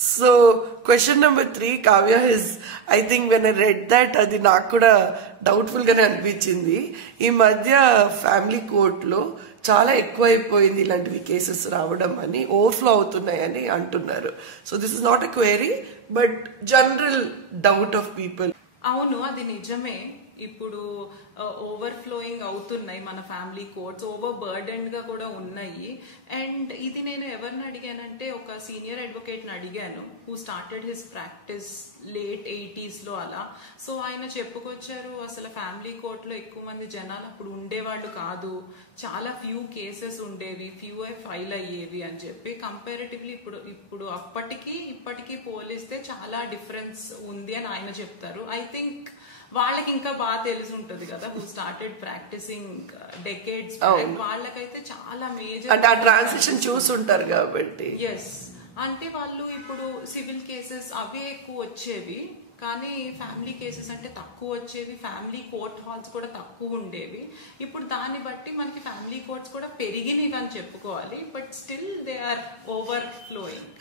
So, question number 3, Kavya, is, I think when I read that, అది నాకు కూడా doubtful గానే అనిపించింది. ఈ మధ్య ఫ్యామిలీ కోర్ట్ లో చాలా ఎక్కువైపోయింది ఇలాంటివి కేసెస్ రావడం అని, ఓవర్ఫ్లో అవుతున్నాయని అంటున్నారు. So this is not a query, but general doubt of people. అవును, అది నిజమే. ఇప్పుడు ఓవర్ఫ్లోయింగ్ అవుతున్నాయి మన ఫ్యామిలీ కోర్ట్స్, ఓవర్ బర్డెన్డ్ గా కూడా ఉన్నాయి. అండ్ ఇది నేను ఎవరిని అడిగానంటే ఒక సీనియర్ అడ్వకేట్ ని అడిగాను, who started his practice late 80s లో అలా. సో ఆయన చెప్పుకొచ్చారు, అసలు ఫ్యామిలీ కోర్ట్ లో ఎక్కువ మంది జనాలు అప్పుడు ఉండేవాళ్ళు కాదు, చాలా ఫ్యూ కేసెస్ ఉండేవి, ఫ్యూ ఫైల్ అయ్యేవి అని చెప్పి. కంపారిటివ్లీ ఇప్పుడు ఇప్పటికీ పోలిస్తే చాలా డిఫరెన్స్ ఉంది అని ఆయన చెప్తారు. ఐ థింక్ వాళ్ళకి ఇంకా బాగా తెలిసి ఉంటది కదా, హూ స్టార్టెడ్ ప్రాక్టీసింగ్ డెకేడ్స్, వాళ్ళకైతే చాలా మేజర్ అంటే ఆ ట్రాన్సిషన్ చూసుంటారు కాబట్టి. ఎస్, అంటే వాళ్ళు ఇప్పుడు సివిల్ కేసెస్ అవే ఎక్కువ వచ్చేవి, కానీ ఫ్యామిలీ కేసెస్ అంటే తక్కువ వచ్చేవి, ఫ్యామిలీ కోర్ట్ హాల్స్ కూడా తక్కువ ఉండేవి. ఇప్పుడు దాన్ని బట్టి మనకి ఫ్యామిలీ కోర్ట్స్ కూడా పెరిగినవి అని చెప్పుకోవాలి, but still they are over flowing.